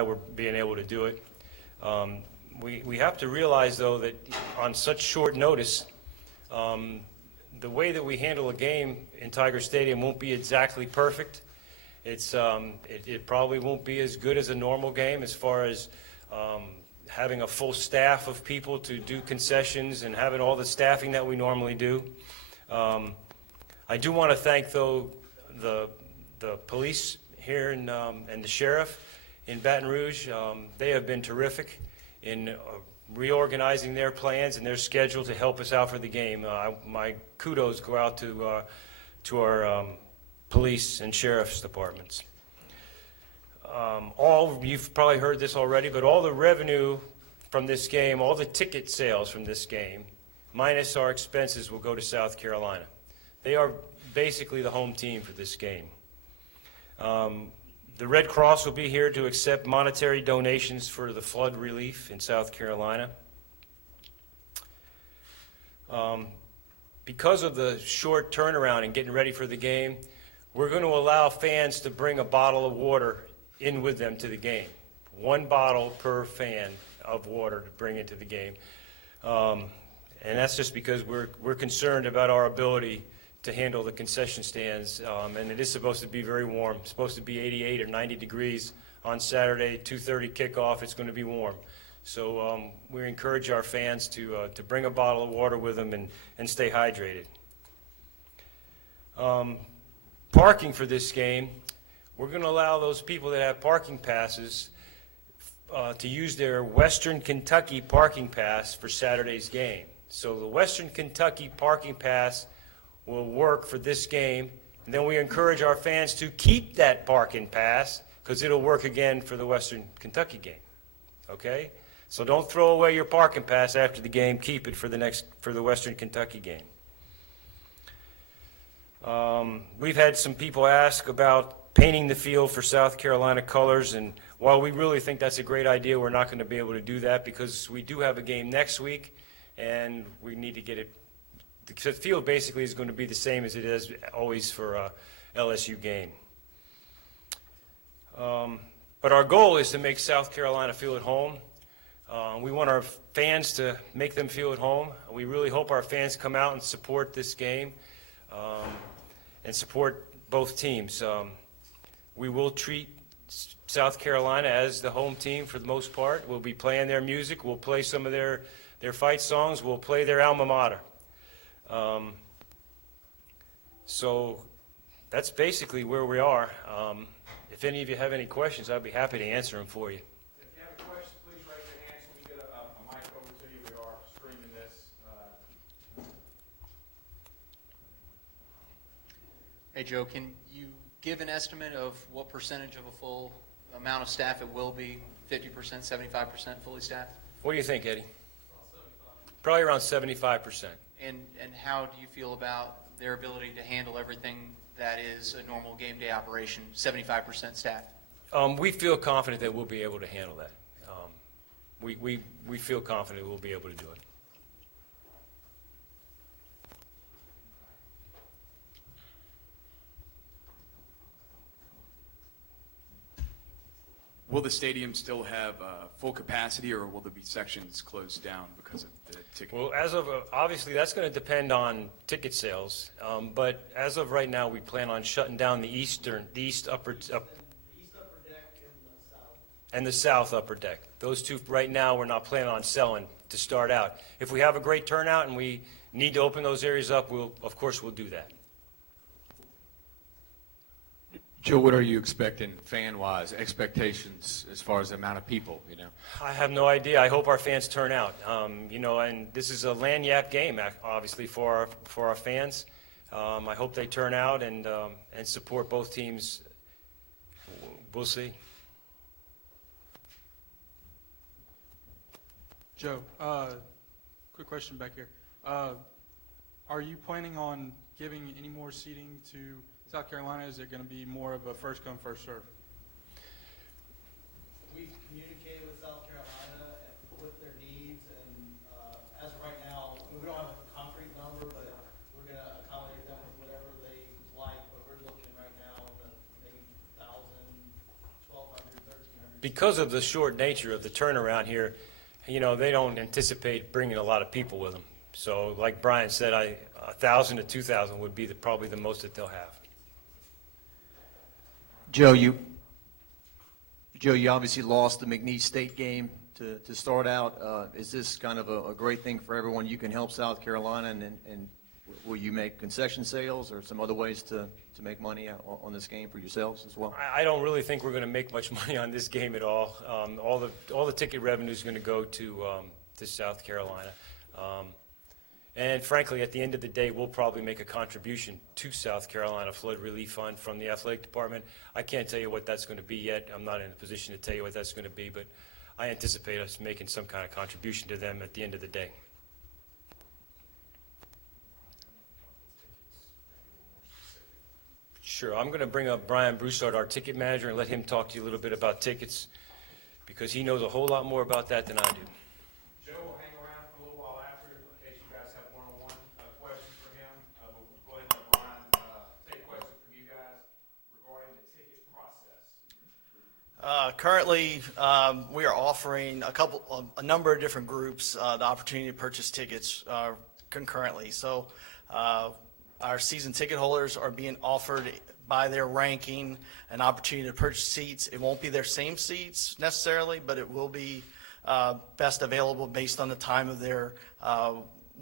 we're being able to do it. We have to realize, though, that on such short notice, the way that we handle a game in Tiger Stadium won't be exactly perfect. It probably won't be as good as a normal game as far as having a full staff of people to do concessions and having all the staffing that we normally do. I do want to thank, though, the police here and the sheriff in Baton Rouge. They have been terrific in reorganizing their plans and their schedule to help us out for the game. My kudos go out to our police and sheriff's departments. You've probably heard this already, but all the revenue from this game, all the ticket sales from this game, minus our expenses, will go to South Carolina. They are basically the home team for this game. The Red Cross will be here to accept monetary donations for the flood relief in South Carolina. Because of the short turnaround and getting ready for the game, we're going to allow fans to bring a bottle of water in with them to the game. One bottle per fan of water to bring into the game. And that's just because we're concerned about our ability to handle the concession stands, and it is supposed to be very warm. It's supposed to be 88 or 90 degrees on Saturday, 2:30 kickoff. It's going to be warm. So we encourage our fans to bring a bottle of water with them and stay hydrated. Parking for this game, we're going to allow those people that have parking passes to use their Western Kentucky parking pass for Saturday's game. So the Western Kentucky parking pass will work for this game, and then we encourage our fans to keep that parking pass because it'll work again for the Western Kentucky game. Okay? So don't throw away your parking pass after the game. Keep it for the Western Kentucky game. We've had some people ask about painting the field for South Carolina colors, and while we really think that's a great idea, we're not going to be able to do that because we do have a game next week, and we need to get it. The field basically is going to be the same as it is always for a LSU game. But our goal is to make South Carolina feel at home. We want our fans to make them feel at home. We really hope our fans come out and support this game and support both teams. We will treat South Carolina as the home team for the most part. We'll be playing their music. We'll play some of their fight songs. We'll play their alma mater. So that's basically where we are. If any of you have any questions, I'd be happy to answer them for you. If you have a question, please raise your hand so we get a mic over to you. We are streaming this. Hey, Joe, can you give an estimate of what percentage of a full amount of staff it will be? 50%, 75% fully staffed? What do you think, Eddie? Probably around 75%. And how do you feel about their ability to handle everything that is a normal game day operation, 75% staff? We feel confident that we'll be able to handle that. We feel confident we'll be able to do it. Will the stadium still have full capacity, or will there be sections closed down because of the ticket? Well, as of obviously that's going to depend on ticket sales, but as of right now, we plan on shutting down the east upper deck and the south upper deck. Those two right now we're not planning on selling to start out. If we have a great turnout and we need to open those areas up, of course we'll do that. Joe, what are you expecting fan-wise, expectations as far as the amount of people, you know? I have no idea. I hope our fans turn out. And this is a lanyard game, obviously, for our fans. I hope they turn out and support both teams. We'll see. Joe, quick question back here. Are you planning on giving any more seating to South Carolina? Is it going to be more of a first come, first serve? We've communicated with South Carolina with their needs, and as of right now, we don't have a concrete number, but we're going to accommodate them with whatever they like. But we're looking right now at maybe 1,000, 1,200, 1,300 because of the short nature of the turnaround here, you know, they don't anticipate bringing a lot of people with them. So like Brian said, 1,000 to 2,000 would be probably the most that they'll have. Joe, you obviously lost the McNeese State game to start out. Is this kind of a great thing for everyone? You can help South Carolina, and will you make concession sales or some other ways to make money on this game for yourselves as well? I don't really think we're going to make much money on this game at all. All the ticket revenue is going to go to South Carolina. And frankly, at the end of the day, we'll probably make a contribution to South Carolina Flood Relief Fund from the athletic department. I can't tell you what that's going to be yet. I'm not in a position to tell you what that's going to be, but I anticipate us making some kind of contribution to them at the end of the day. Sure. I'm going to bring up Brian Broussard, our ticket manager, and let him talk to you a little bit about tickets, because he knows a whole lot more about that than I do. Joe will hang around for a little while after, in case you guys have one-on-one questions for him. We'll go ahead and let Brian take questions from you guys regarding the ticket process. Currently, we are offering a number of different groups the opportunity to purchase tickets concurrently. So our season ticket holders are being offered by their ranking an opportunity to purchase seats. It won't be their same seats necessarily, but it will be best available based on the time of their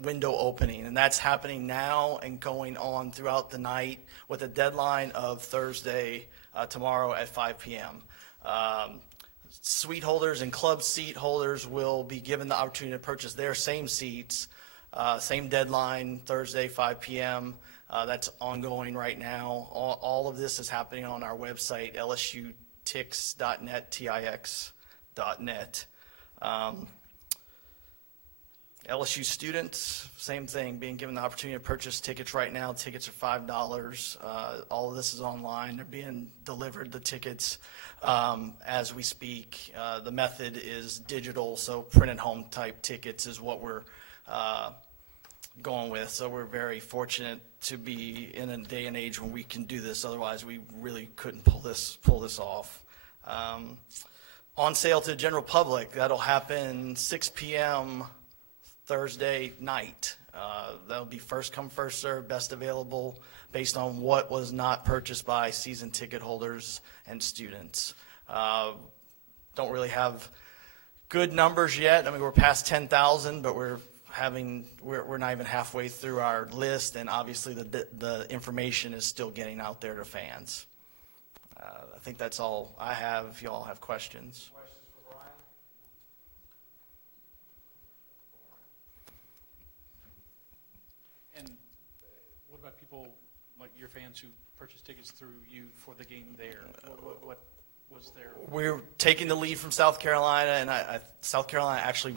window opening. And that's happening now and going on throughout the night with a deadline of Thursday, tomorrow at 5 p.m. Suite holders and club seat holders will be given the opportunity to purchase their same seats, same deadline, Thursday, 5 p.m. That's ongoing right now. All of this is happening on our website, lsutix.net, tix.net. LSU students, same thing, being given the opportunity to purchase tickets right now. Tickets are $5. All of this is online. They're being delivered, the tickets, as we speak. The method is digital, so printed home type tickets is what we're going with. So we're very fortunate to be in a day and age when we can do this. Otherwise, we really couldn't pull this off. On sale to the general public, that'll happen 6 p.m. Thursday night. That'll be first come, first serve, best available based on what was not purchased by season ticket holders and students. Don't really have good numbers yet. I mean, we're past 10,000, but we're not even halfway through our list, and obviously the information is still getting out there to fans. I think that's all I have. If you all have questions. Questions for Brian? And what about people like your fans who purchase tickets through you for the game there? What was their? We're taking the lead from South Carolina, and South Carolina actually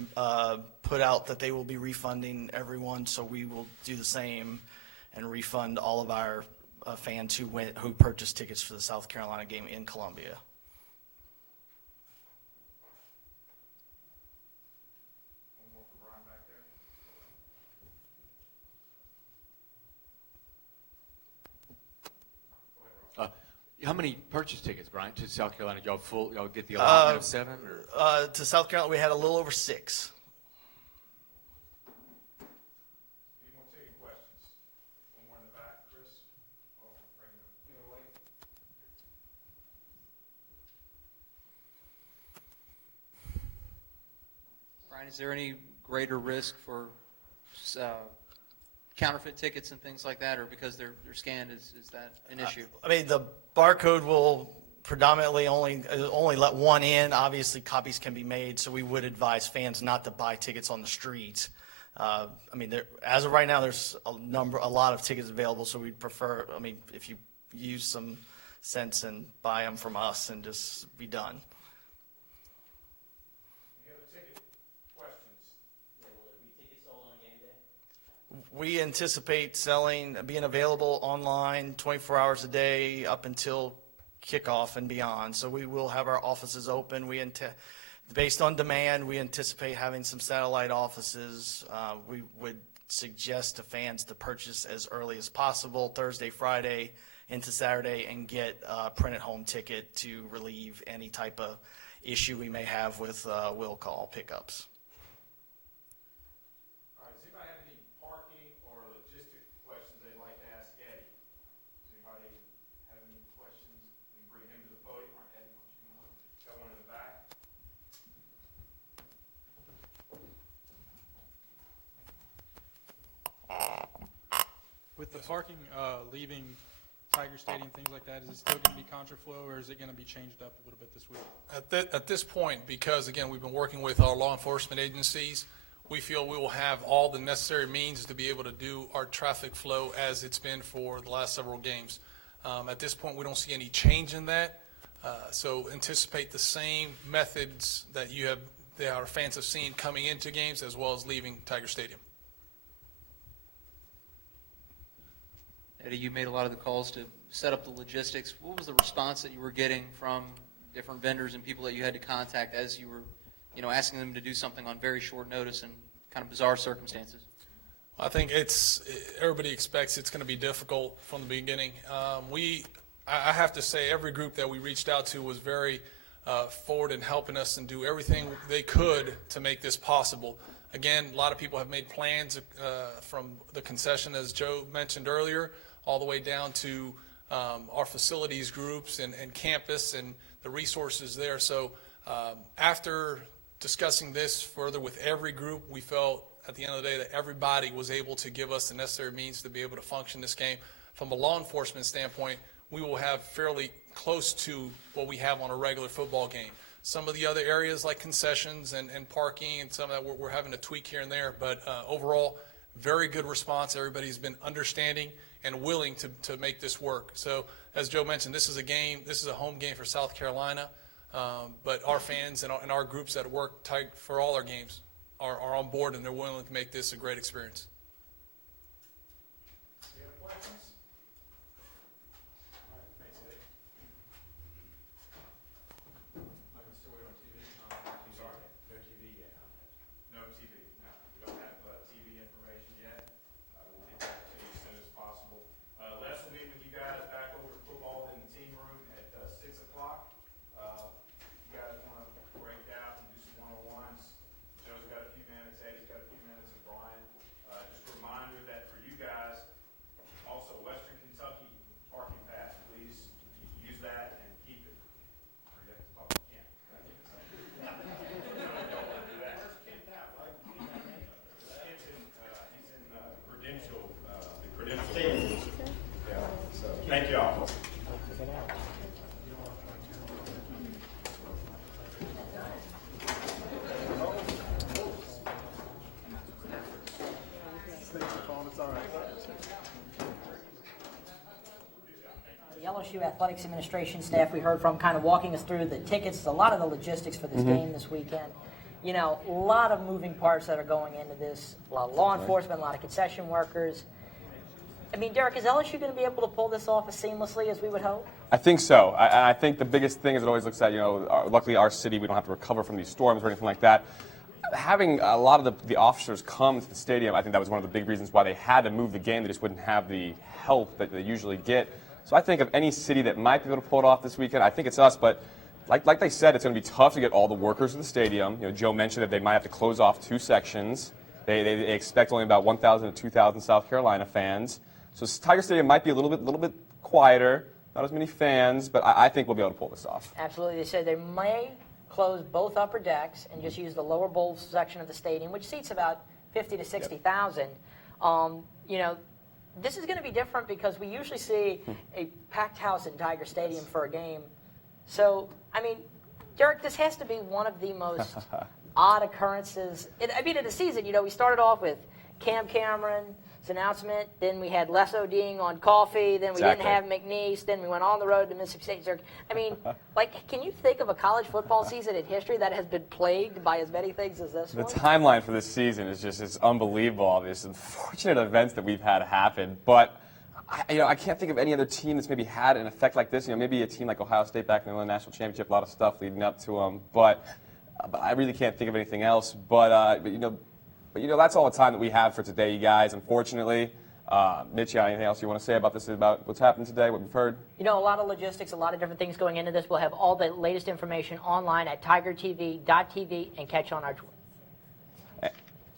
put out that they will be refunding everyone, so we will do the same and refund all of our fans who purchased tickets for the South Carolina game in Columbia. One more for Brian back there. How many purchase tickets, Brian, to South Carolina? Y'all get the allotment of 7? Or? To South Carolina, we had a little over 6. Anyone taking questions? One more in the back, Chris. Oh, bring them away. Brian, is there any greater risk for counterfeit tickets and things like that, or because they're scanned, is that an issue? I mean, the barcode will predominantly only let one in. Obviously, copies can be made, so we would advise fans not to buy tickets on the street. I mean, as of right now, there's a lot of tickets available, so we'd prefer, I mean, if you use some sense and buy them from us and just be done. Any other ticket questions? Yeah, will there be tickets sold on game day? We anticipate being available online 24 hours a day up until kickoff and beyond. So we will have our offices open. Based on demand, we anticipate having some satellite offices. We would suggest to fans to purchase as early as possible, Thursday, Friday, into Saturday, and get a printed home ticket to relieve any type of issue we may have with will call pickups. All right, does anybody have any parking or logistic questions they'd like to ask Eddie? Does anybody have any questions? We can bring him to the podium. All right, Eddie, why don't you come on? Got one in the back. With the parking leaving Tiger Stadium, things like that, is it still going to be contraflow, or is it going to be changed up a little bit this week? At this point, because again, we've been working with our law enforcement agencies, we feel we will have all the necessary means to be able to do our traffic flow as it's been for the last several games. At this point, we don't see any change in that. So anticipate the same methods that our fans have seen coming into games as well as leaving Tiger Stadium. Eddie, you made a lot of the calls to set up the logistics. What was the response that you were getting from different vendors and people that you had to contact as you were, asking them to do something on very short notice and kind of bizarre circumstances? I think everybody expects it's going to be difficult from the beginning. I have to say every group that we reached out to was very forward in helping us and do everything they could to make this possible. Again, a lot of people have made plans from the concession, as Joe mentioned earlier, all the way down to our facilities groups and campus and the resources there. So after discussing this further with every group, we felt at the end of the day that everybody was able to give us the necessary means to be able to function this game. From a law enforcement standpoint, we will have fairly close to what we have on a regular football game. Some of the other areas like concessions and parking and some of that we're having to tweak here and there, but overall, very good response. Everybody's been understanding and willing to make this work. So as Joe mentioned, this is a home game for South Carolina, but our fans and our groups that work tight for all our games are on board and they're willing to make this a great experience. Any other questions? All right, thanks, Eddie. Still waiting on TV? I'm sorry, no TV yet. No TV. No, we don't have TV information yet. We'll get that to you as soon as possible. Les will meet with you guys back over at football in the team room at 6 o'clock. You guys want to break out and do some one-on-ones. Joe's got a few minutes, Eddie's got a few minutes, and Brian. Just a reminder that for you guys, also Western Kentucky parking pass, please use that and keep it. Or you have to talk to Ken. Credential. Yeah, so, thank you all. The LSU Athletics administration staff we heard from kind of walking us through the tickets, a lot of the logistics for this game this weekend. A lot of moving parts that are going into this, a lot of law enforcement, a lot of concession workers. I mean, Derek, is LSU going to be able to pull this off as seamlessly as we would hope? I think so. I think the biggest thing is it always looks at, luckily our city, we don't have to recover from these storms or anything like that. Having a lot of the officers come to the stadium, I think that was one of the big reasons why they had to move the game. They just wouldn't have the help that they usually get. So I think of any city that might be able to pull it off this weekend, I think it's us. But like they said, it's going to be tough to get all the workers to the stadium. Joe mentioned that they might have to close off 2 sections. They expect only about 1,000 to 2,000 South Carolina fans. So Tiger Stadium might be a little bit quieter, not as many fans, but I think we'll be able to pull this off. Absolutely. They said they may close both upper decks and just use the lower bowl section of the stadium, which seats about 50 to 60,000. This is going to be different because we usually see a packed house in Tiger Stadium for a game. So, I mean, Derek, this has to be one of the most odd occurrences. In the season, we started off with Cam Cameron's announcement, then we had Les ODing on coffee, then we didn't have McNeese, then we went on the road to Mississippi State. I mean, can you think of a college football season in history that has been plagued by as many things as this one? The timeline for this season is it's unbelievable. All these unfortunate events that we've had happen, but I can't think of any other team that's maybe had an effect like this. Maybe a team like Ohio State back in the national championship, a lot of stuff leading up to them, but I really can't think of anything else. But that's all the time that we have for today, you guys. Unfortunately, Mitch, anything else you want to say about this, about what's happened today, what we've heard? You know, a lot of logistics, a lot of different things going into this. We'll have all the latest information online at tigertv.tv and catch on our Twitter.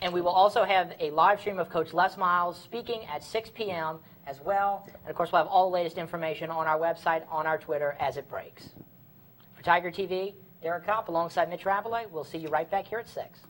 And we will also have a live stream of Coach Les Miles speaking at 6 p.m. as well. And, of course, we'll have all the latest information on our website, on our Twitter, as it breaks. For Tiger TV, Derek Kopp alongside Mitch Rabalais. We'll see you right back here at 6.